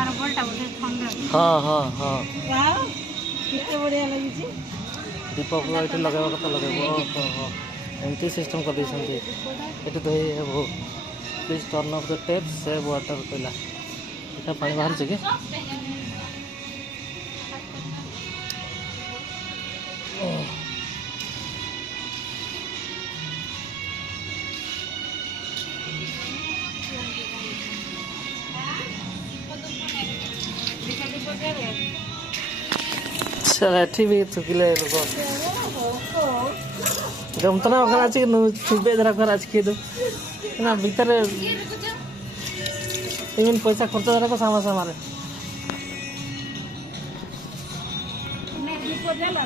हाँ हाँ हाँ कितने बढ़िया लगी दीपक ये लगे कत लगे एमती सिस्टम कर ये धोई हे please turn off the tap save water कहला इतना पानी बाहर कि चल एठी भी थुकिले लोग जमतना खरा अछि नु छुबे जरा खरा अछि के दो ना भीतर इवन पैसा खर्च जरा को सामा सामारे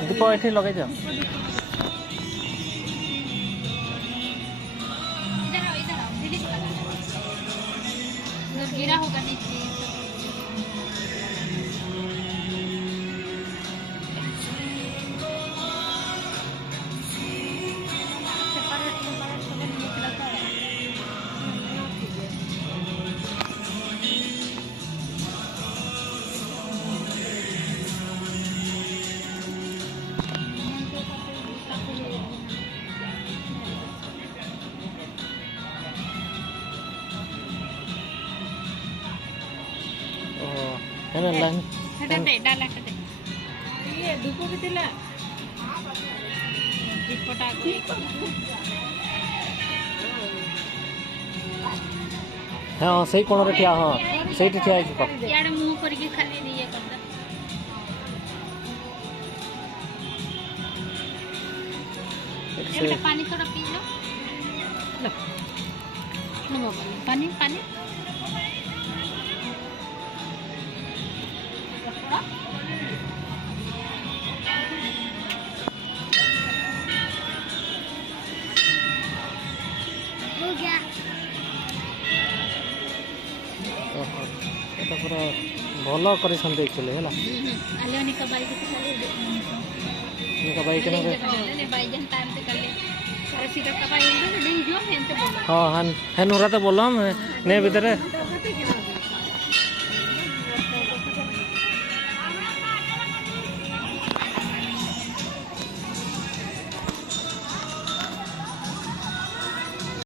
दीप एठी लगे जाओ गिरा होगा नीचे हेन लाइन डाला ये धूप भी दिला दीपटा हाँ सही कोण रे ठिया हाँ सही ठिया है यार मुंह करके खाली ये करदा पानी थोड़ा पी लो लो पानी पानी पूरा भल कर हाँ हाँ हेन तो बोल ने भीतर